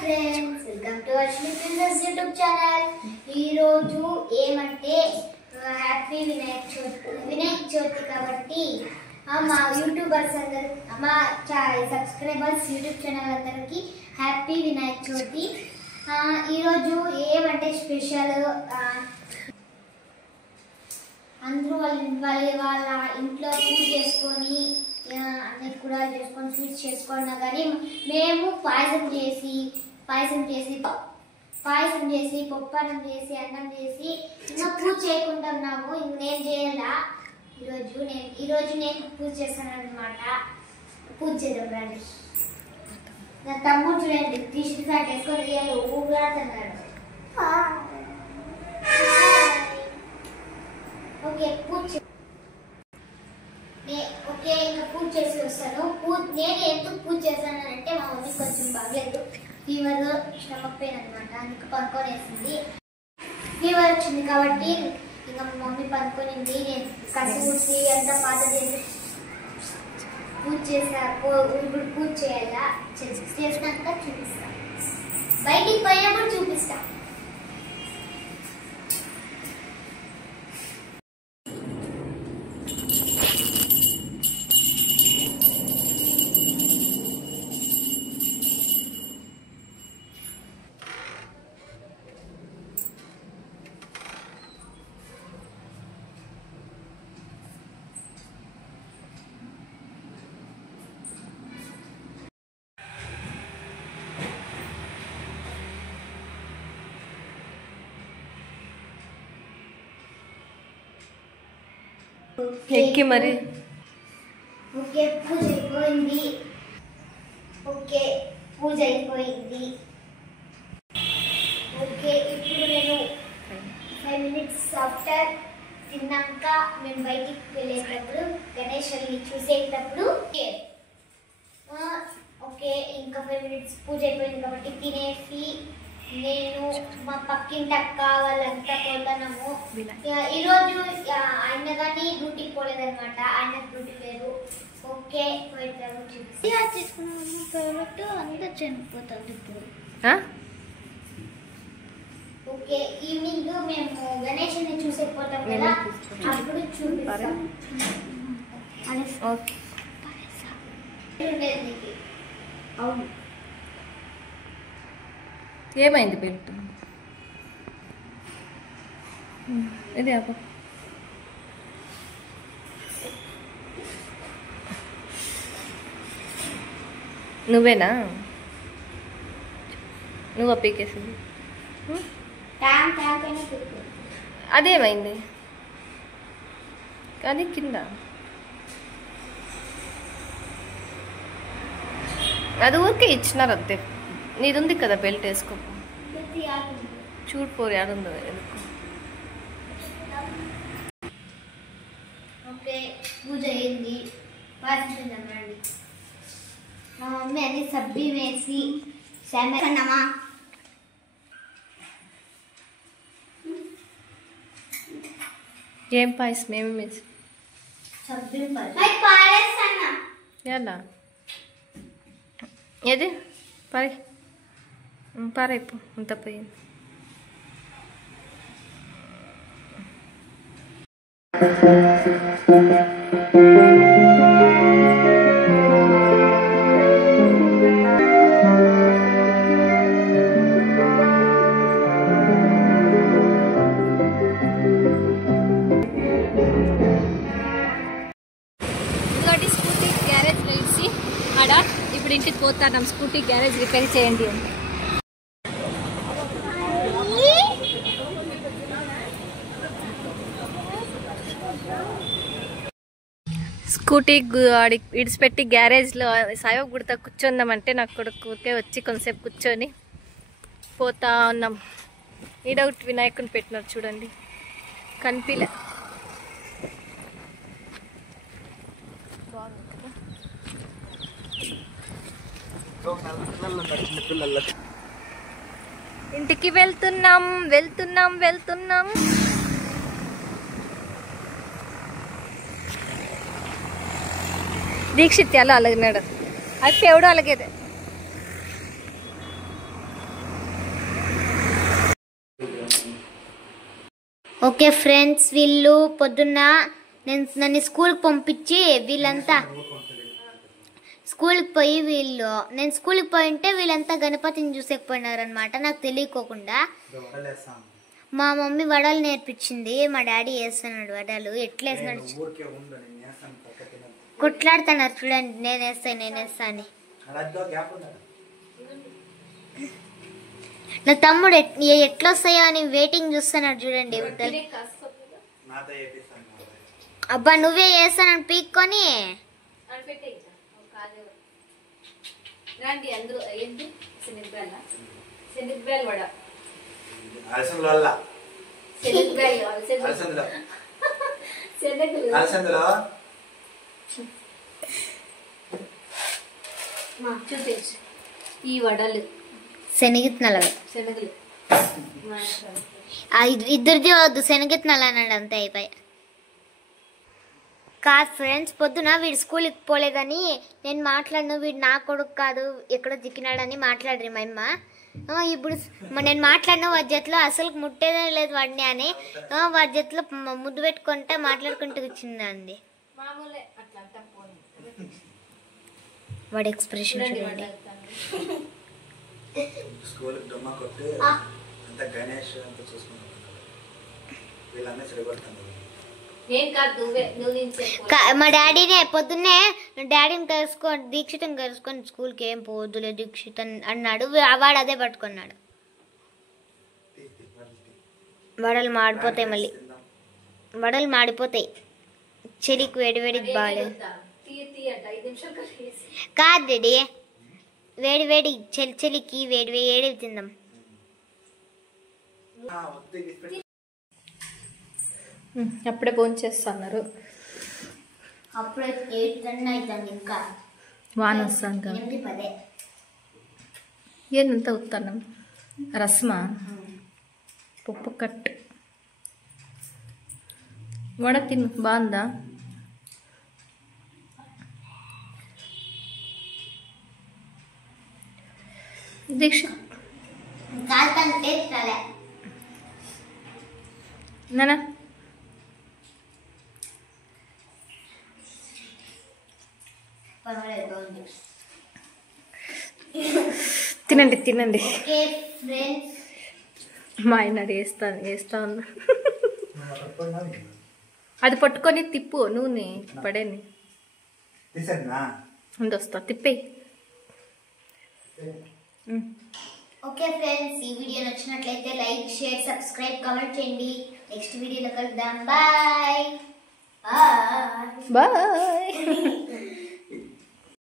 friends, welcome to Ashmi Princess YouTube channel. ఈ రోజు ఏమంటే హ్యాపీ వినాయక చవితి కాబట్టి మా యూట్యూబర్స్ అందరూ మా సబ్స్క్రైబర్స్ యూట్యూబ్ ఛానల్ అందరికి హ్యాపీ వినాయక చవితి. ఈ రోజు ఏమంటే స్పెషల్ అందరూ వాళ్ళ ఇంట్లో పూజ చేసుకొని అన్ని కూడా చేసుకొని స్వీట్స్ చేసుకున్నా కానీ మేము పాయసం చేసి పప్పన్నం చేసి అన్నం చేసి ఇంకా పూజ చేయకుంటున్నాము. ఇంక నేను చేయాలా ఈరోజు నేను పూజ చేస్తాను అనమాట. పూజ చేద్దాం రండి. నా తమ్ముడు చూడండి టీషర్ట్ షర్ట్ వేసుకొని ఊగులాడుతున్నాడు. ఓకే ఇంకా పూజ చేసి వస్తాను. నేను ఎందుకు పూజ చేస్తానంటే మా మమ్మీ కొంచెం బాగలేదు, ఫీవర్ స్టమక్ పెయిన్ అనమాట, అందుకు పనుకొనేసింది. ఫీవర్ వచ్చింది కాబట్టి ఇంకా మా మమ్మీ పనుకొనింది. నేను కసి ఊసి అంతా పాత చేసి పూజ చేస్తా. ఇప్పుడు పూజ చేయాలా చేసినాక చూపిస్తా, బయటికి పోయినప్పుడు చూపిస్తా. ఎక్కి మరి పూజ అయిపోయింది. ఇప్పుడు నేను 5 minutes ఆఫ్టర్ తిన్నాక మేము బయటికి వెళ్ళేటప్పుడు గణేశుని చూసేటప్పుడు ఇంకా 5 minutes పూజ అయిపోయింది కాబట్టి తినేసి నేను మా పక్కింటి అక్క వాళ్ళంతా పోతున్నాము. ఈరోజు ఆయన కానీ డ్యూటీకి పోలేదన్నమాట, ఆయన డ్యూటీ లేదు. పోయిద్దాము అంతా చనిపోతుంది ఇప్పుడు. ఈవినింగ్ మేము గణేశుని చూసేపోతాం కదా, అప్పుడు చూపిస్తాం. అవును, ఏమైంది బెల్ట్? ఇది అబ్బా నువ్వేనా? నువ్వు పీకేసింది అదేమైంది? అది కింద అది ఊరికే ఇచ్చినారు అంతే. నీది ఉంది కదా బెల్ట్, వేసుకో. చూడు పోరు యాడుందో ఎందుకు. పూజ అయింది, పాసిందండి. మా మమ్మీ అన్ని సబ్బి వేసి శామన్నమా ఏం పాయసం ఏమి వేసి సబ్బి ఎలా ఏది పారైపో అంత పోయింది. స్కూటీ గ్యారేజ్ వేసి ఆడ ఇప్పుడు ఇంటికి పోతాం. స్కూటీ గ్యారేజ్ రిపేర్ చేయండి అని. స్కూటీ ఇడిచిపెట్టి గ్యారేజ్లో సాయో గుడితో కూర్చుందామంటే నాకు కొడుకుకే వచ్చి కొంతసేపు కూర్చొని పోతా ఉన్నాం. ఈడౌట్ వినాయకుని పెట్టినారు చూడండి, కనిపిలే. ఇంటికి వెళ్తున్నాం. దీక్షిత్ ఎలా అలాగినాడు, అది ఎవడో అలాగేదే. ఓకే ఫ్రెండ్స్, వీళ్ళు పొద్దున్న నన్ను స్కూల్కి పంపించి వీళ్ళంతా స్కూల్కి పోయి నేను స్కూల్కి పోయి ఉంటే వీళ్ళంతా గణపతిని చూసేకపోయినారనమాట, నాకు తెలియకోకుండా. మా మమ్మీ వడలు నేర్పించింది, మా డాడీ వేస్తున్నాడు వడలు. ఎట్లా వేస్తున్నాడు కొట్లాడుతున్నారు చూడండి, నేను వేస్తా అని. నా తమ్ముడు ఎట్లా వస్తాయో అని వెయిటింగ్ చూస్తున్నాడు చూడండి. అబ్బా నువ్వే చేస్తానని పీక్కొని చూపించు ఈ వడలు శనగిత్నలవే. ఇద్దరిది వద్దు, శనగిత్నలు అన్నాడు, అంతే అయిపోయి. కాదు ఫ్రెండ్స్, పొద్దున వీడు స్కూల్కి పోలేదని నేను మాట్లాడను, వీడు నా కొడుకు కాదు ఎక్కడో దిక్కినాడని మాట్లాడరు మా అమ్మ. ఇప్పుడు నేను మాట్లాడిన వాడి జట్లో అసలు ముట్టేదే లేదు వాడిని అని వాడి జట్లో ముద్దు పెట్టుకుంటే మాట్లాడుకుంటూ వచ్చిందండి. వాడి ఎక్స్ప్రెషన్ చూడండి. మా డాడీనే పొద్దున్నే డాడీని దీక్షితం కలుసుకొని స్కూల్కి ఏం పోవద్దులే దీక్షిత్ అన్నాడు. వాడు అదే పట్టుకున్నాడు. వడలు మాడిపోతాయి, మళ్ళీ వడలు మాడిపోతాయి. చెలికి వేడి వేడికి బాగాలేదు కాదు డాడీ, వేడి వేడి చలికి వేడి వేడి తిందాం. అప్పుడే ఫోన్ చేస్తున్నారు, అప్పుడే 8 అవుతుంది, ఇంకా వాన వస్తాను కదా. 8:10 ఏందంతా ఉత్తానం రస్మా పప్పు కట్ వడ తిను, బాగుందా? దీక్ష నానా తినండి తినండి. మా ఆయన వేస్తా ఉన్నా. అది పట్టుకొని తిప్పు, నూనె పడేని వస్తా తిప్పేయి. ఓకే ఫ్రెండ్స్, ఈ వీడియో నచ్చినట్లయితే లైక్, షేర్, సబ్స్క్రైబ్, కామెంట్ చేయండి. నెక్స్ట్ వీడియోలో కలుద్దాం. Bye bye.